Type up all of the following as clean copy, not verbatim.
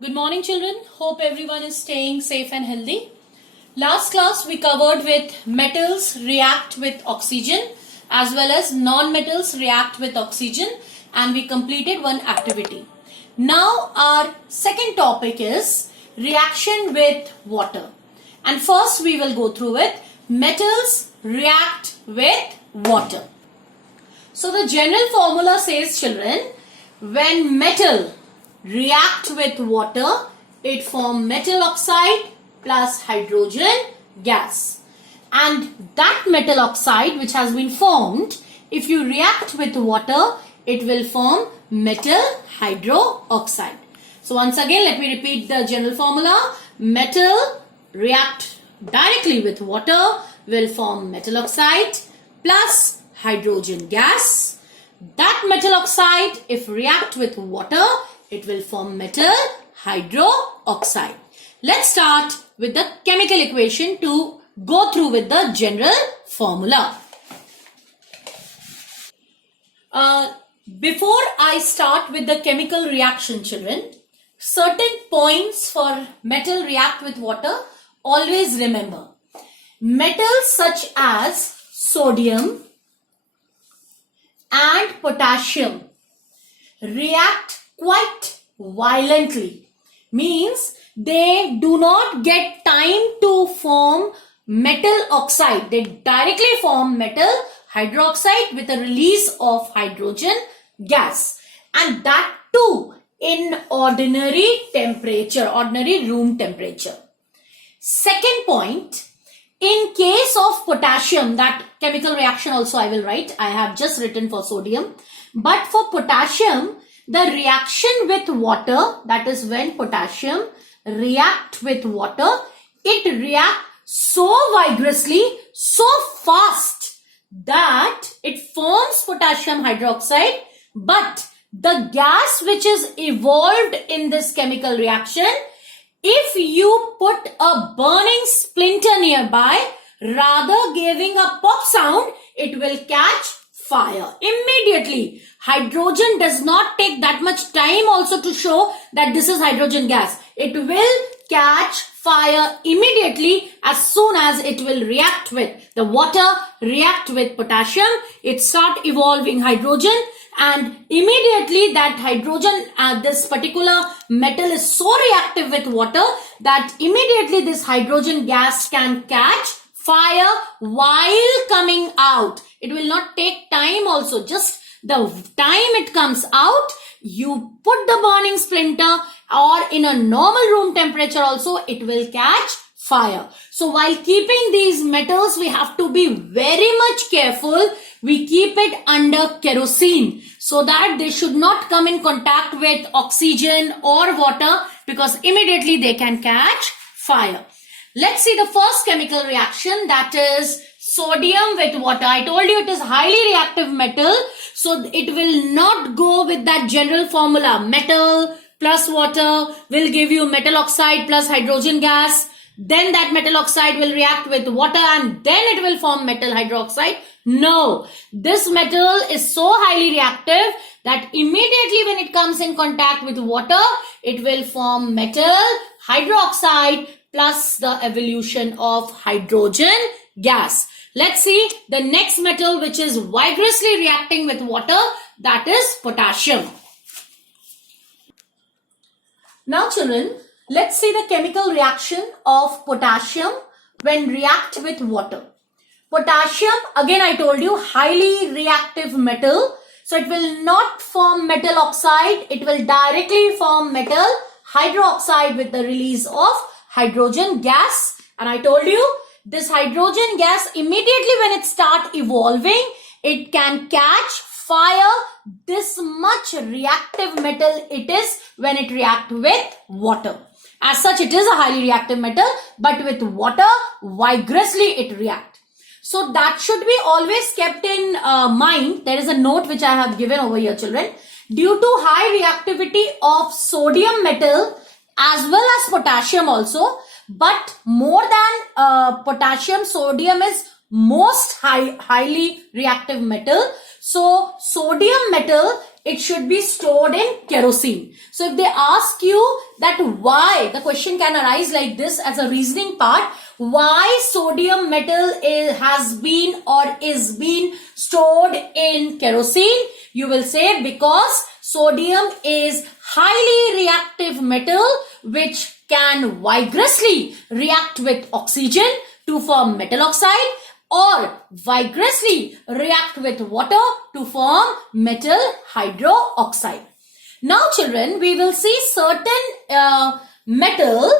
Good morning, children. Hope everyone is staying safe and healthy. Last class we covered with metals react with oxygen as well as non-metals react with oxygen, and we completed one activity. Now our second topic is reaction with water. And first we will go through it. Metals react with water. So the general formula says, children, when metal react with water, it form metal oxide plus hydrogen gas. And that metal oxide which has been formed, if you react with water, it will form metal hydroxide. So once again, let me repeat the general formula. Metal react directly with water will form metal oxide plus hydrogen gas. That metal oxide, if react with water, it will form metal hydroxide. Let's start with the chemical equation to go through with the general formula. Before I start with the chemical reaction, children, certain points for metal react with water, always remember. Metals such as sodium and potassium react quite violently, means they do not get time to form metal oxide. They directly form metal hydroxide with a release of hydrogen gas, and that too in ordinary temperature, ordinary room temperature. Second point, in case of potassium, that chemical reaction also I will write. I have just written for sodium, but for potassium, the reaction with water, that is when potassium react with water, it reacts so vigorously, so fast that it forms potassium hydroxide, but the gas which is evolved in this chemical reaction, if you put a burning splinter nearby, rather giving a pop sound, it will catch fire immediately. Hydrogen does not take that much time also to show that this is hydrogen gas. It will catch fire immediately as soon as it will react with the water, react with potassium. It start evolving hydrogen, and immediately that hydrogen, this particular metal is so reactive with water that immediately this hydrogen gas can catch fire while coming out. It will not take time also. Just the time it comes out, you put the burning splinter, or in a normal room temperature also, it will catch fire. So while keeping these metals, we have to be very much careful. We keep it under kerosene so that they should not come in contact with oxygen or water, because immediately they can catch fire. Let's see the first chemical reaction, that is sodium with water. I told you it is highly reactive metal, so it will not go with that general formula. Metal plus water will give you metal oxide plus hydrogen gas. Then that metal oxide will react with water and then it will form metal hydroxide. No, this metal is so highly reactive that immediately when it comes in contact with water, it will form metal hydroxide plus the evolution of hydrogen gas. Let's see the next metal which is vigorously reacting with water, that is potassium. Now children, let's see the chemical reaction of potassium when react with water. Potassium, again I told you, highly reactive metal. So it will not form metal oxide. It will directly form metal hydroxide with the release of hydrogen gas. And I told you, this hydrogen gas, immediately when it start evolving, it can catch fire. This much reactive metal it is when it react with water. As such, it is a highly reactive metal, but with water, vigorously it react. So that should be always kept in mind. There is a note which I have given over here, children. Due to high reactivity of sodium metal as well as potassium also, but more than potassium, sodium is most highly reactive metal. So sodium metal, it should be stored in kerosene. So if they ask you that why, the question can arise like this as a reasoning part, why sodium metal has been or is being stored in kerosene, you will say because sodium is highly reactive metal which can vigorously react with oxygen to form metal oxide or vigorously react with water to form metal hydroxide. Now children, we will see certain metal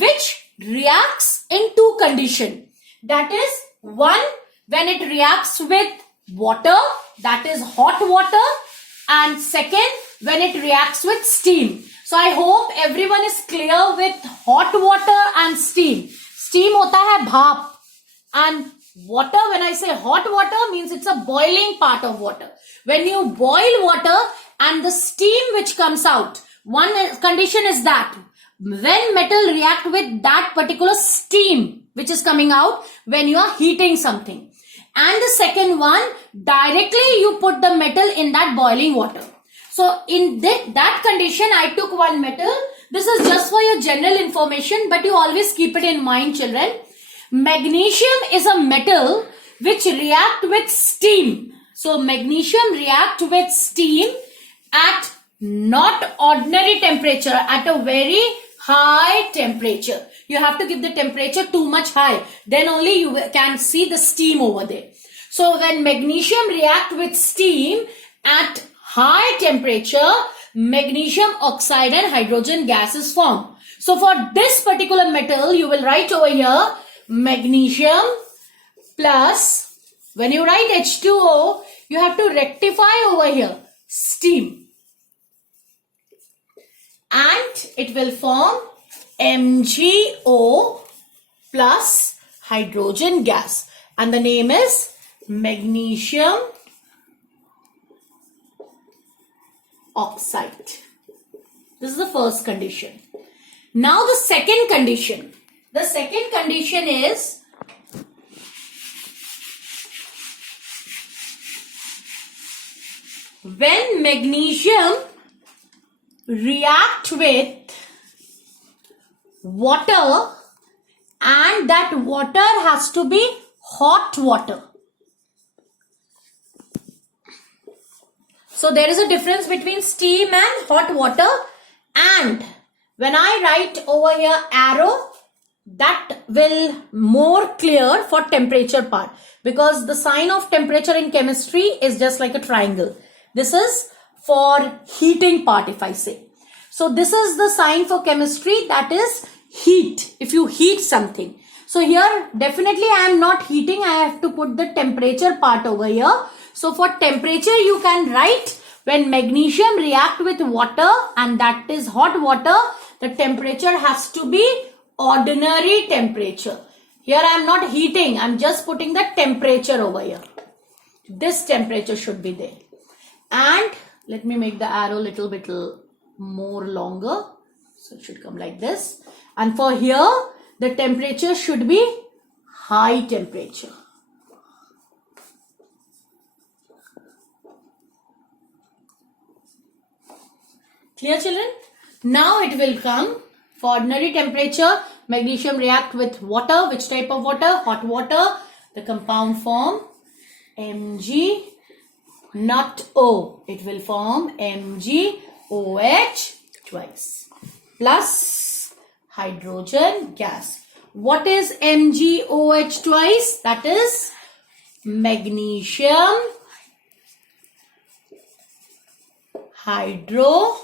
which reacts in two conditions. That is, one, when it reacts with water, that is hot water, and second, when it reacts with steam. So I hope everyone is clear with hot water and steam. Steam hota hai bhaap, and water, when I say hot water, means it's a boiling part of water. When you boil water and the steam which comes out, one condition is that when metal react with that particular steam which is coming out when you are heating something. And the second one, directly you put the metal in that boiling water. So in that condition, I took one metal. This is just for your general information, but you always keep it in mind, children. Magnesium is a metal which react with steam. So magnesium react with steam at not ordinary temperature, at a very high temperature. You have to give the temperature too much high. Then only you can see the steam over there. So when magnesium react with steam at high temperature, magnesium oxide and hydrogen gas is formed. So for this particular metal, you will write over here magnesium plus, when you write H2O, you have to rectify over here steam. And it will form MgO plus hydrogen gas. And the name is magnesium oxide. This is the first condition. Now the second condition. The second condition is when magnesium react with water, and that water has to be hot water. So there is a difference between steam and hot water, and when I write over here arrow, that will more clear for temperature part, because the sign of temperature in chemistry is just like a triangle. This is for heating part, if I say. So this is the sign for chemistry, that is heat, if you heat something. So here definitely I am not heating, I have to put the temperature part over here. So for temperature you can write when magnesium react with water, and that is hot water, the temperature has to be ordinary temperature. Here I am not heating, I am just putting the temperature over here. This temperature should be there. And let me make the arrow little bit more longer. So it should come like this. And for here, the temperature should be high temperature. Clear, children? Now it will come for ordinary temperature. Magnesium react with water. Which type of water? Hot water. The compound form Mg, not O. It will form MgOH twice plus hydrogen gas. What is MgOH twice? That is magnesium hydroxide.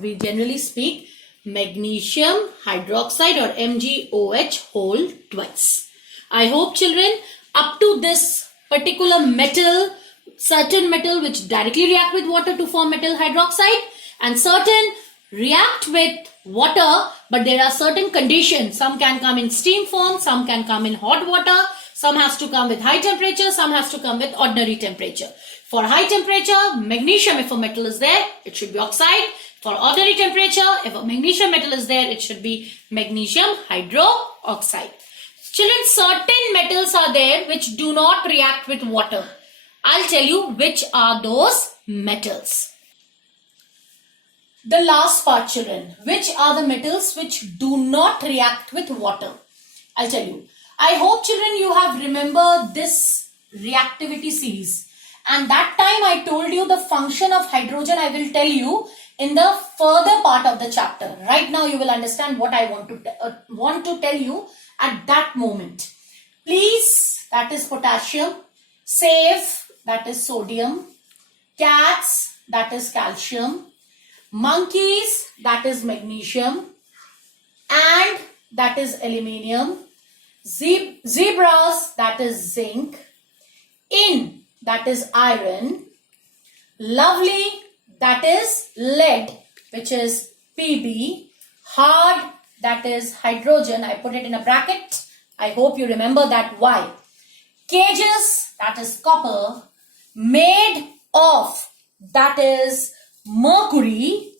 We generally speak magnesium hydroxide or MgOH whole twice. I hope, children, up to this particular metal, certain metal which directly react with water to form metal hydroxide, and certain react with water, but there are certain conditions. Some can come in steam form, some can come in hot water, some has to come with high temperature, some has to come with ordinary temperature. For high temperature, magnesium, if a metal is there, it should be oxide. For ordinary temperature, if a magnesium metal is there, it should be magnesium hydroxide. Children, certain metals are there which do not react with water. I'll tell you which are those metals. The last part, children. Which are the metals which do not react with water? I'll tell you. I hope, children, you have remembered this reactivity series. And that time I told you the function of hydrogen. I will tell you in the further part of the chapter. Right now you will understand what I want to tell you at that moment. Please, that is potassium. Safe, that is sodium. Cats, that is calcium. Monkeys, that is magnesium. And that is aluminium. Zebras, that is zinc. In, that is iron. Lovely, that is lead, which is Pb. Hard, that is hydrogen. I put it in a bracket. I hope you remember that why. Cages, that is copper. Made of, that is mercury.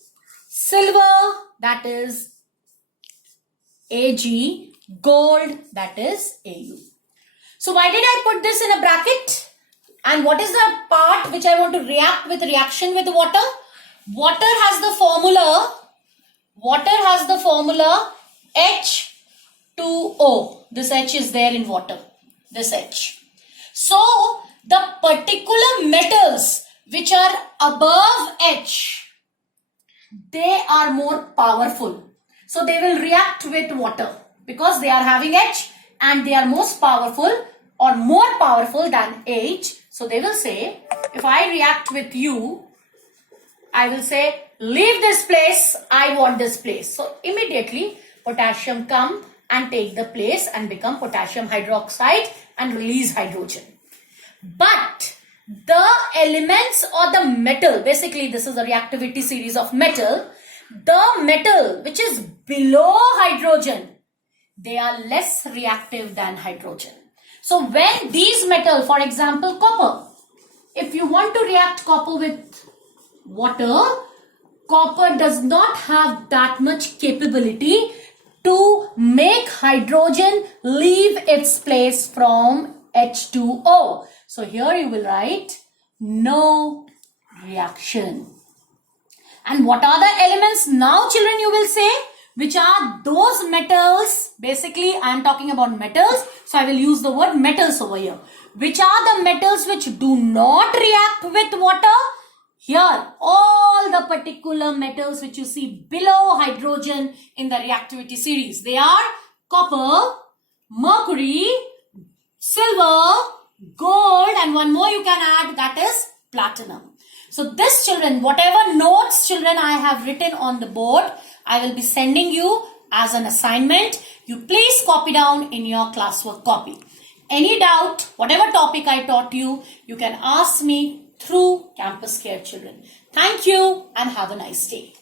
Silver, that is Ag. Gold, that is Au. So why did I put this in a bracket? And what is the part which I want to react with reaction with water? Water has the formula H2O. This H is there in water. This H. So the particular metals which are above H, they are more powerful. So they will react with water because they are having H and they are most powerful or more powerful than H. So they will say, if I react with you, I will say, leave this place, I want this place. So immediately potassium come and take the place and become potassium hydroxide and release hydrogen. But the elements or the metal, basically this is a reactivity series of metal, the metal which is below hydrogen, they are less reactive than hydrogen. So when these metals, for example copper, if you want to react copper with water, copper does not have that much capability to make hydrogen leave its place from H2O. So here you will write no reaction. And what are the elements now, children, you will say? Which are those metals? Basically, I am talking about metals. So I will use the word metals over here. Which are the metals which do not react with water? Here, all the particular metals which you see below hydrogen in the reactivity series. They are copper, mercury, silver, gold, and one more you can add, that is platinum. So this, children, whatever notes, children, I have written on the board, I will be sending you as an assignment. You please copy down in your classwork copy. Any doubt, whatever topic I taught you, you can ask me through Campus Care, children. Thank you and have a nice day.